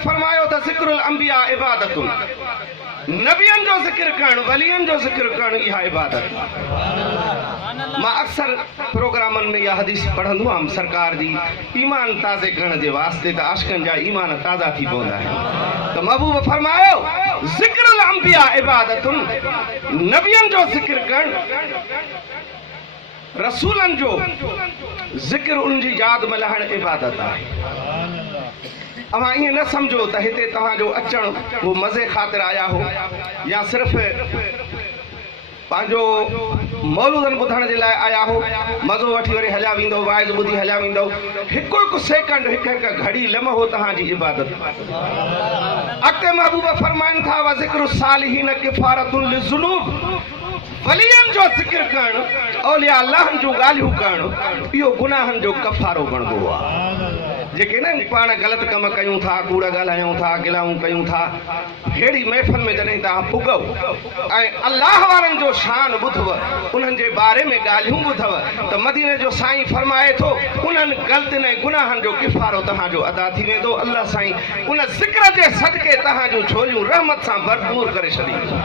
फरमायो त ज़िक्रुल अंबिया इबादतुन, नबियन जो ज़िक्र करण, वलियन जो ज़िक्र करण इहा इबादत। मां अक्सर प्रोग्रामन में यह हदीस पढ़ंदो आम सरकार जी ईमान ताज़े करण जे वास्ते त आशिकन जा ईमान ताज़ा थी पवंदा आहिनि। त महबूब फरमायो ज़िक्रुल अंबिया इबादतुन, नबियन जो ज़िक्र करण, रसूलन जो ज़िक्र उन जी याद में लहण इबादत आहे। अवां ईअं न सम्झो त हिते तव्हांजो अचणु वो मज़े ख़ातिर आया हो या सिर्फ़ पंहिंजो मौलूदनि ॿुधण जे लाइ आया हो, मज़ो वठी वरी हलिया वेंदो, वाइज़ ॿुधी हलिया वेंदो। हिकु हिकु सेकंड, हिकु हिकु घड़ी लम्हो तव्हांजी इबादत। अॻिते महबूब फरमाइनि था व ज़िक्रु सालिहीन किफ़ारतुन लिज़ुनूब, वलियन जो ज़िक्र करणु, औलिया अल्लाहन जूं ॻाल्हियूं करणु, इहो गुनाहनि जो कफ़ारो बणिबो आहे। जेके न पाण ग़लति कम कयूं था, कूड़ ॻाल्हायूं था, गिलाऊं कयूं था, अहिड़ी महफ़िल में जॾहिं तव्हां पुॻो ऐं अल्लाह वारनि जो शान ॿुधव, उन्हनि जे बारे में ॻाल्हियूं ॿुधव, त मदीने जो साईं फरमाए थो उन्हनि ग़लतियुनि ऐं गुनाहनि जो किफ़ारो तव्हांजो अदा थी वेंदो। अल्लाह साईं उन ज़िक्र जे सदके तव्हांजूं झोलियूं रहमत सां भरपूर करे छॾींदो।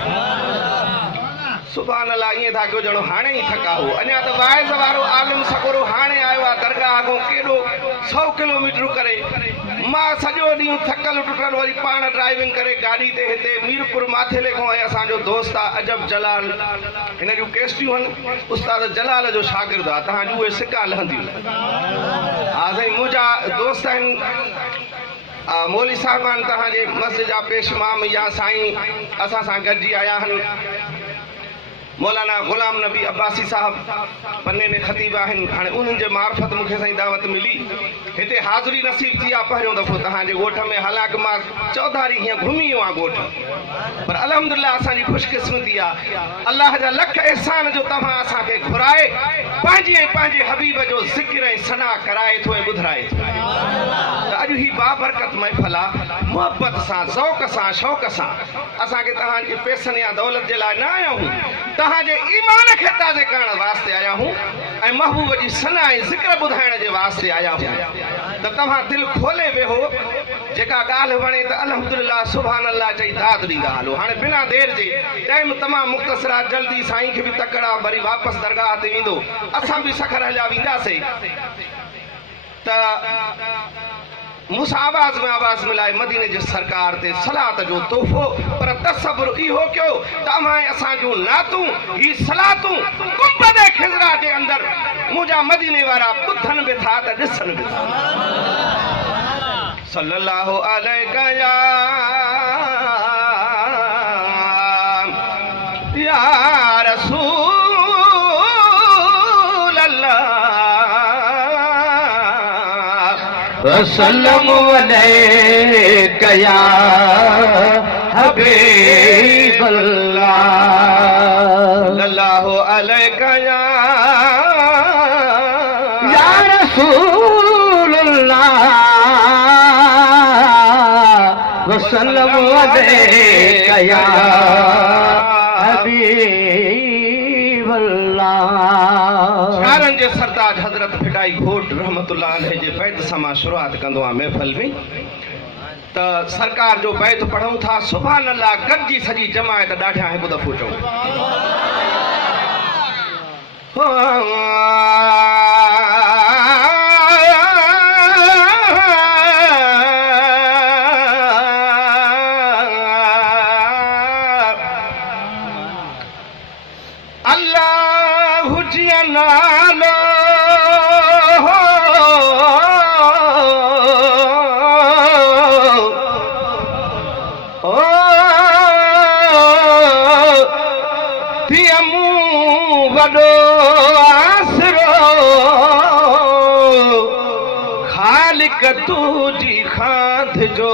सुभान अल्लाह। ईअं था कयो ॼणो हाणे ई थका हो, अञा त वाइज़ वारो आलिम सकोरो हाणे आयो आहे दरगाह अॻो केॾो 100 किलोमीटर करे। मां सॼो ॾींहुं थकल टुटल वरी पाण ड्राइविंग करे गाॾी ते हिते मीरपुर माथेले खां ऐं असांजो दोस्त आहे अजब जलाल, हिन जूं केस्टियूं आहिनि, उस्ताद जलाल जो शागिर्द आहे, तव्हांजूं उहे सिका लहंदियूं। हा साईं, मुंहिंजा दोस्त आहिनि मौली साहिबान तव्हांजे मस्जिद जा पेशमाम या साईं असां सां गॾिजी आया आहिनि। मौलाना गुलाम नबी अब्बासी साहब पन्ने में ख़तीब आहिनि। हाणे उन्हनि जे मार्फत मूंखे साईं दावत मिली, हिते हाज़िरी नसीब थी आहे पहिरियों दफ़ो तव्हांजे ॻोठ में। हालांकि मां चौधारी हीअं घुमी वियो आहियां ॻोठ, पर अल्हम्दुलिल्लाह असांजी ख़ुशकिस्मती आहे, अल्लाह जा लख एहसान जो तव्हां असांखे घुराए पंहिंजी ऐं पंहिंजे हबीब जो ज़िक्र ऐं सना कराए थो ऐं ॿुधाए थो। त अॼु ही बाबरकत महफ़िल आहे, मुहबत सां, ज़ौक़ सां, शौक़ सां असांखे तव्हांजे पैसनि या दौलत जे लाइ न आया आहियूं, तव्हांजे ईमान खे ताज़े करण वास्ते आया हूं ऐं महबूब जी सना ऐं ज़िक्र ॿुधाइण जे वास्ते आया हूं। त तव्हां दिलि खोले वेहो, जेका ॻाल्हि वणे त अल्हम्दुलिल्लाह सुभान अल्लाह चई दाद ॾींदा हलो। हाणे बिना देर जे, टाइम तमामु मुख़्तसर आहे, जल्दी साईं खे बि तकड़ा वरी वापसि दरगाह ते वेंदो, असां बि सखर हलिया वेंदासीं। त मूंसां आवाज़ में आवाज़ मिलाए मदीने जे सरकार ते सलात जो तोहफ़ो, पर तसव्वुर इहो कयो त अमां असां जूं नातूं ही सलातूं गुंबद खिज़रा जे अंदरि मुंहिंजा मदीने वारा ॿुधनि बि था त ॾिसनि बि था। सल्लल्लाहु अलैका या रसूल अल्लाह वसल्लम अलैका या हबीब अल्लाह, सल्लल्लाहु अलैका या रसूल अल्लाह वसल्लम अलैका या हबीब अल्लाह। शारन जे सरताज हज़रत फिटाई घोट रहमतुल्लाह अलैह जे बैत सां मां शुरूआत कंदो आहियां महफ़िल में। त सरकार जो बैत पढ़ूं था, सुभान अल्लाह, गॾिजी सॼी जमायत ॾाढा हिकु दफ़ो चऊं। अल्लाह जिया नालो वॾो आसरो, ख़ालिक तुंहिंजी खाध जो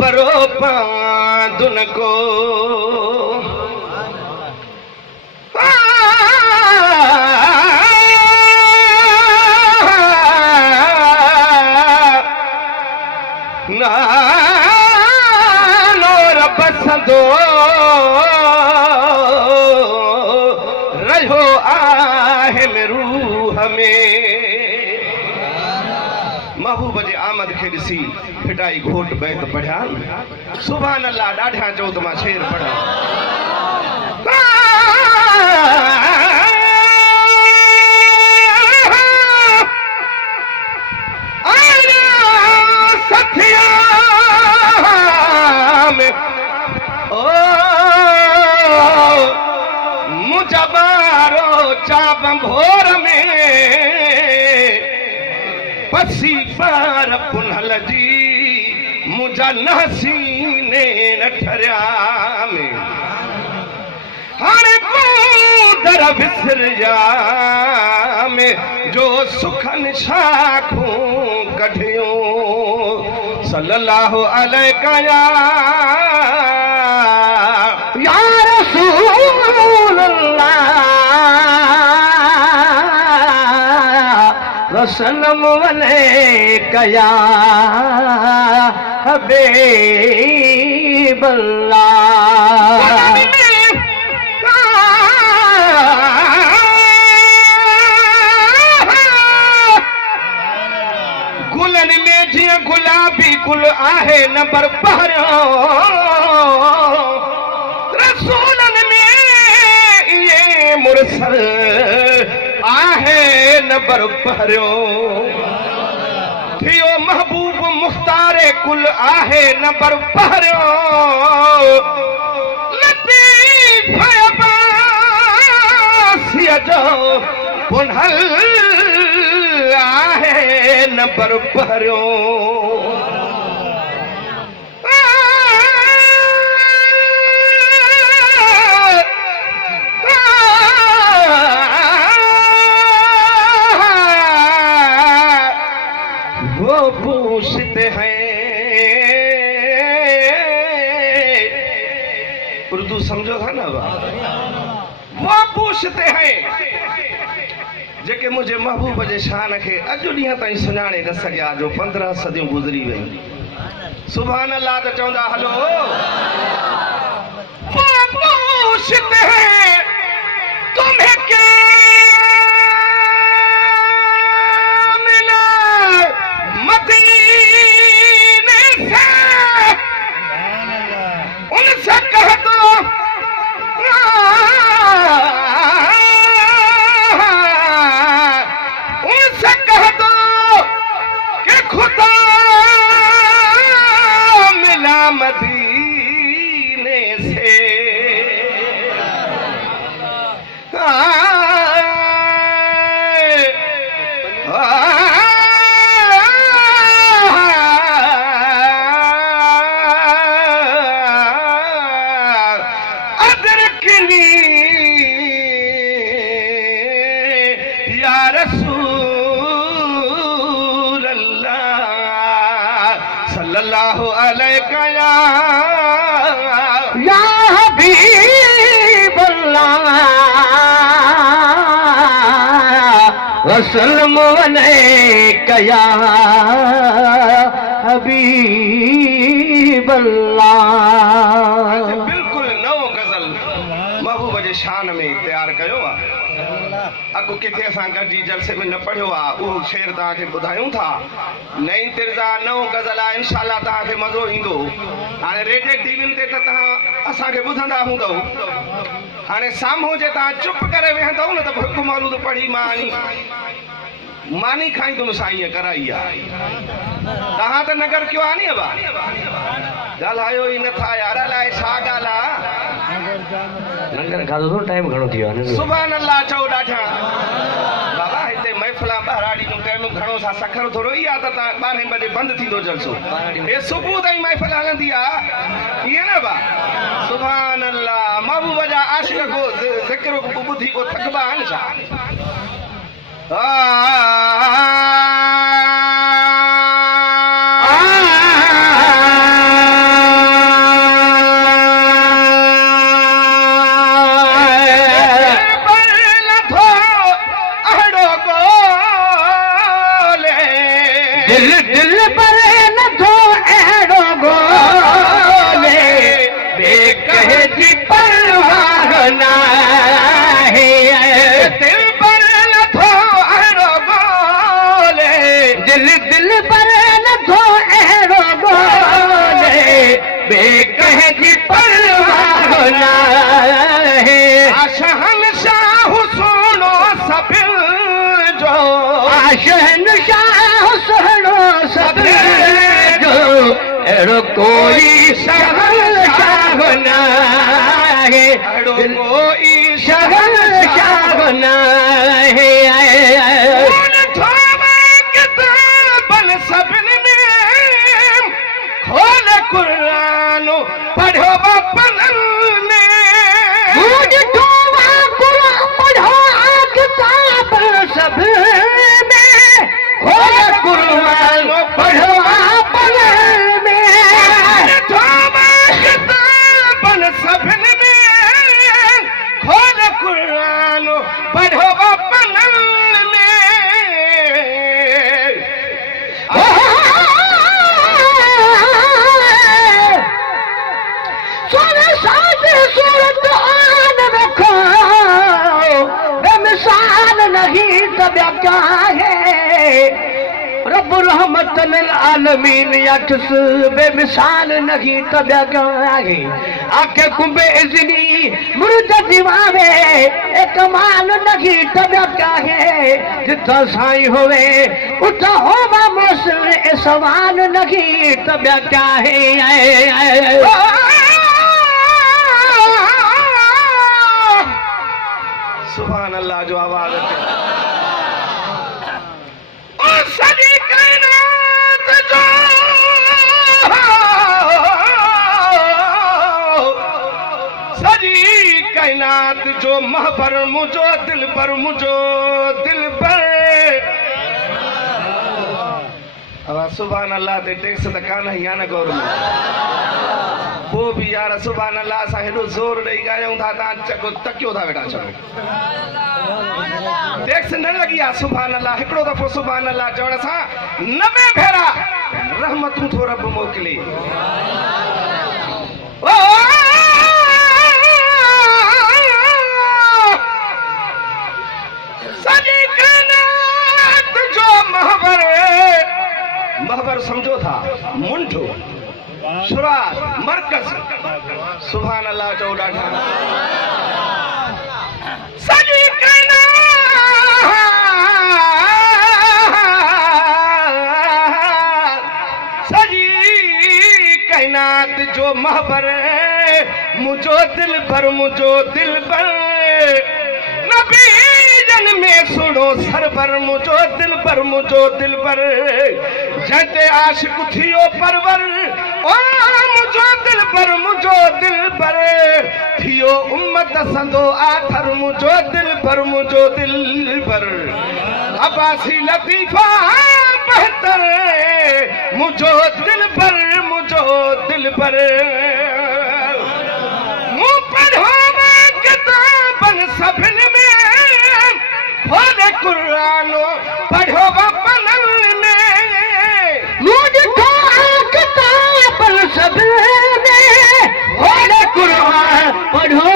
परो पांदुन को। नालो रब संदो रहो आहे रूह में। महबूब जे आमद खे ॾिसी फिटाई घोट बैत पढ़िया सुभान अल्लाह ॾाढा चओ त मां शेर पढ़ां सथिया में ओ मुझा बारो चाप भोर में पसी पार पुनल जी मुझा नसीने न ठरिया में हाणे कूदर बिसर जा में जो सुखन शाखूं कढियो सल्लल्लाहु अलैहि या रसूल अल्लाह वसल्लम अलैका या हबीब अल्लाह गुलन में जीअं गुलाबी गुल आहे नंबर पहिरियों रसूलन में ये मुरसल आहे नंबर पहिरियों थियो महबूब मुख्तारे कुल आहे नंबर पहिरियों लतीफ अब्बासिया जो पुनल आहे नंबर पहिरियों वो पूछते हैं उर्दू समझो था ना वो पूछते हैं जेके मुझे महबूब जे शान के अॼु ॾींहं ताईं सुञाणे न सघिया जो 15 सदियूं गुज़री वयूं सुभान अल्लाह त चवंदा हलो वो पूछते हैं तुम्हें क्या मिला मदीने से उनसे कह दो उनसे कह दो कि खुदा मिला मदीने से अदरकनी या रसूल अल्लाह सल्लल्लाहु अलैहि या हबीब अल्लाह वसल्लम अलैका या हबीब अल्लाह बिल्कुल नओ गज़ल महबूब जे शान में तैयार कयो आहे अॻु किथे असां गॾिजी जलसे में न पढ़ियो आहे उहो शेर तव्हांखे ॿुधायूं था नई तिरज़ा नओ गज़ल आहे इंशाअल्लाह तव्हांखे मज़ो ईंदो हाणे रेडियो टीवियुनि ते त तव्हां असांखे ॿुधंदा हूंदव हाणे साम्हूं जे तव्हां चुप करे वेहंदव न त हिकु मौलूद पढ़ी मानी खाईंदुमि साईं कराई आहे तव्हां त नगर कयो आहे नी अबा ॻाल्हायो ई नथा यार अलाए छा ॻाल्हि आहे लंगर खाधो तो टाइम घणो थी वियो आहे सुभान अल्लाह चओ ॾाढा बाबा हिते महफ़िलां ॿाराड़ी जो टाइम घणो सा सखर थोरो ई आहे त 12 बजे बंदि थींदो जलसो हे सुबुह ताईं महफ़िल हलंदी आहे ईअं न बा सुभान अल्लाह महबूब जा आशिक़ को ज़िक्र ॿुधी को थकबा आहिनि छा दिल पर नथो अहिड़ो गोले बेकह जी परवाह नाहे दिल पर नथो अहिड़ो गोले शहनशाह सुहिणो सभु जो अहिड़ो कोई शहनशाह न आहे, अहिड़ो कोई शहनशाह न आहे। किताबनि सभिनी में खोल क़ुरान पढ़ो पननि में पढ़ो किताब सब में खोल क़ुरान पढ़ो पननि में किताबनि सभिनी में खोल क़ुरान पढ़ो पननि में सूरत आन रखो बेमिसाल नहीं तो क्या है रब रहमत लिल आलमीन यक्स बेमिसाल नहीं तो क्या है आखे कुंभे इज़नी मुर्द दीवावे एक माल नहीं तो क्या है जितना साईं होवे उठा होवा मौसम सवाल नहीं तो क्या है। सुभान अल्लाह जो आवाज है ओ सजी कायनात जो सजी कायनात जो महबर मुझो दिल पर अब सुभान अल्लाह ते टेक्स त कान ही न गौरमेंट वो भी यार सुभान अल्लाह सा हेडो जोर ॾेई ॻायूं था तव्हां चको तकियो था वेठा चओ टैक्स न लगी आहे सुभान अल्लाह हिकिड़ो दफ़ो सुभान अल्लाह चवण सां 90 भेरा रहमतूं थो रब मोकिले। सॼी काइनात जो महबर समझो था मुंठो शुरात मरकज सुभान अल्लाह चओ ॾाढा सॼी काइनात जो महबर मुझो दिल पर नबी जन में सुनो सरबर मुझो दिल पर जंते आशिक थियो परवर ओ मुझो दिल पर थियो उम्मत संदो आथर मुझो दिल पर अब्बासी लतीफा बेहतर मुझो दिल पर मुँह पढ़ो किताबन सभिनी में खोल क़ुरान पढ़ो पननि में मुझे किताबन सभिनी में खोल क़ुरान पढ़ो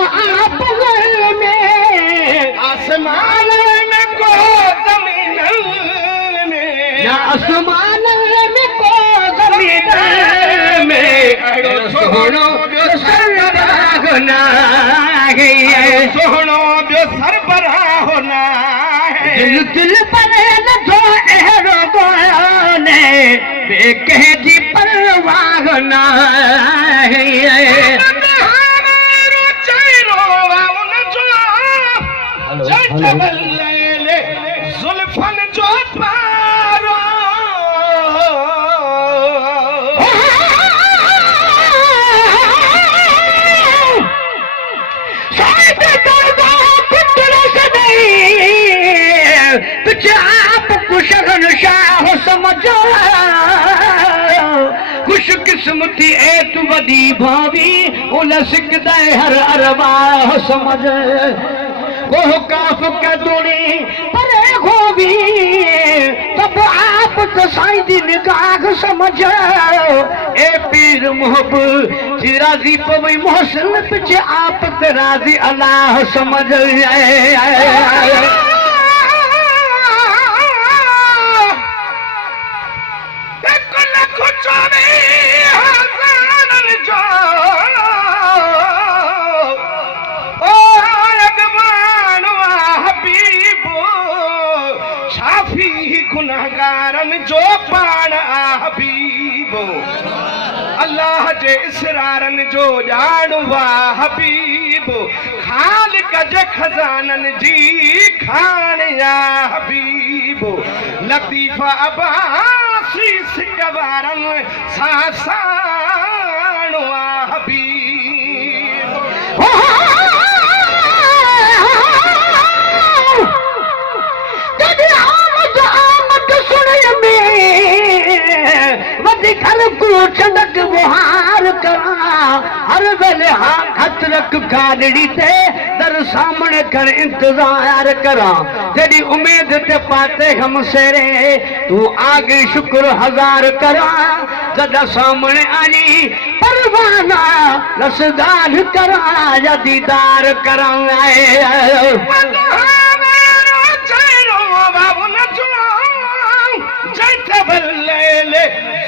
पननि में आसमान में को जमीन में आसमान में को जमीन में सोहणो सरबराह न आहे सोहणो ॿियो सरबराह न आहे दिल पर नथो अहिड़ो कोन्हे ॿिए कंहिंजी परवाह न आहे जुल्फन जो पारो तुझे आप कुछ शहनशाह समझो खुश किस्मती ए तू वॾी भावी उन सिकदा हर अरवाह समझ कोह काफ कदुणी परे गोवी तब आप तो साईं दी निगाह समझ ए पीर मोहब जी राजी पवई मोहसिन तुझे आप ते राजी अल्लाह समझ अल्लाह जे इसरारन जो ॼाणवा हबीब खालिक जे खजानन जी खान या हबीब लतीफ़ा अब्बासी सिकवारन सासाणवा हबीब चंदक बुहार करा हर वेले हाथ रख गाड़ी ते दर सामने कर इंतजार करा तेरी उम्मीद ते पाते हम सेरे तू आगे शुक्र हजार करा जदा सामने आई परवाना रसदार करा या दीदार करा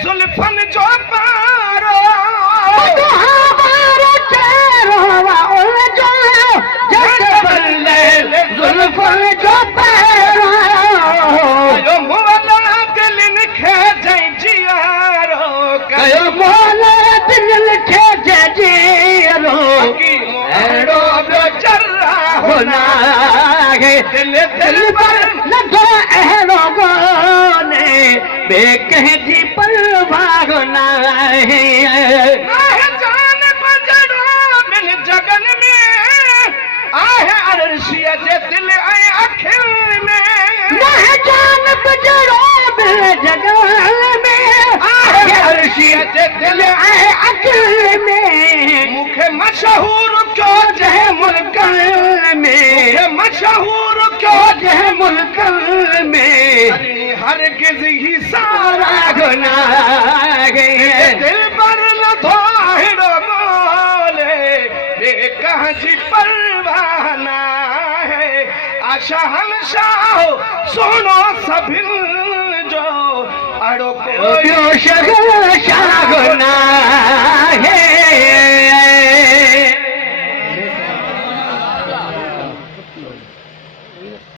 जुल्फन जो पारो जुल्फन जो पारो मोला दिल खे जियारो कयो मोला दिल खे जियारो एड़ो जर्रा होना दिल दिल पर लॻो अहिड़ो कोन्हे बे कंहिंजी परवाह नाहे जान बजड़ो ॿिन जगन में आहे अर्शीअ जे दिल ऐं अखियुनि में जान बजड़ो ॿिन जगन में आहे अर्शीअ जे दिल ऐं अखियुनि में मूंखे मशहूर कयो जंहिं मुल्कनि में मशहूर कयो जंहिं मुल्कनि में हरगिज़ ही सारा गुनाह दिल पर लथो अहिड़ो बोले बे कंहिंजी परवाह नाहे आशा हमेशा सोनो सभिनि जो अड़ो कोई शगल